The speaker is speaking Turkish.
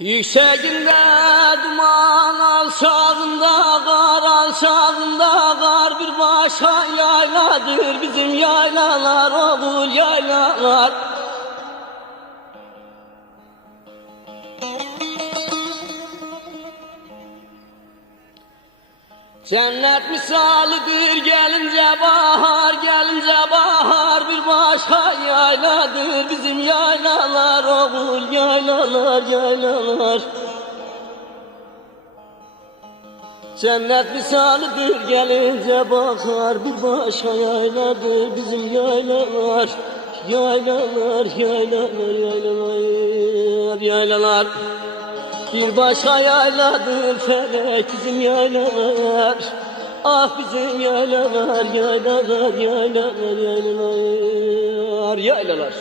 Yükseğinde duman, alçağında kar, alçağında kar, bir başka yayladır bizim yaylalar, oğul yaylalar. Cennet misalidir gelince bahar, gelince bahar, bir başka yayladır bizim yaylalar, oğul yaylalar, yaylalar. Cennet misalidir gelince bahar, bir başka yayladır bizim yaylalar, yaylalar, yaylalar, yaylalar, yaylalar. Bir başka yayladır felek bizim yaylalar. Ah bizim yaylalar, yaylalar, yaylalar, yaylalar, yaylalar.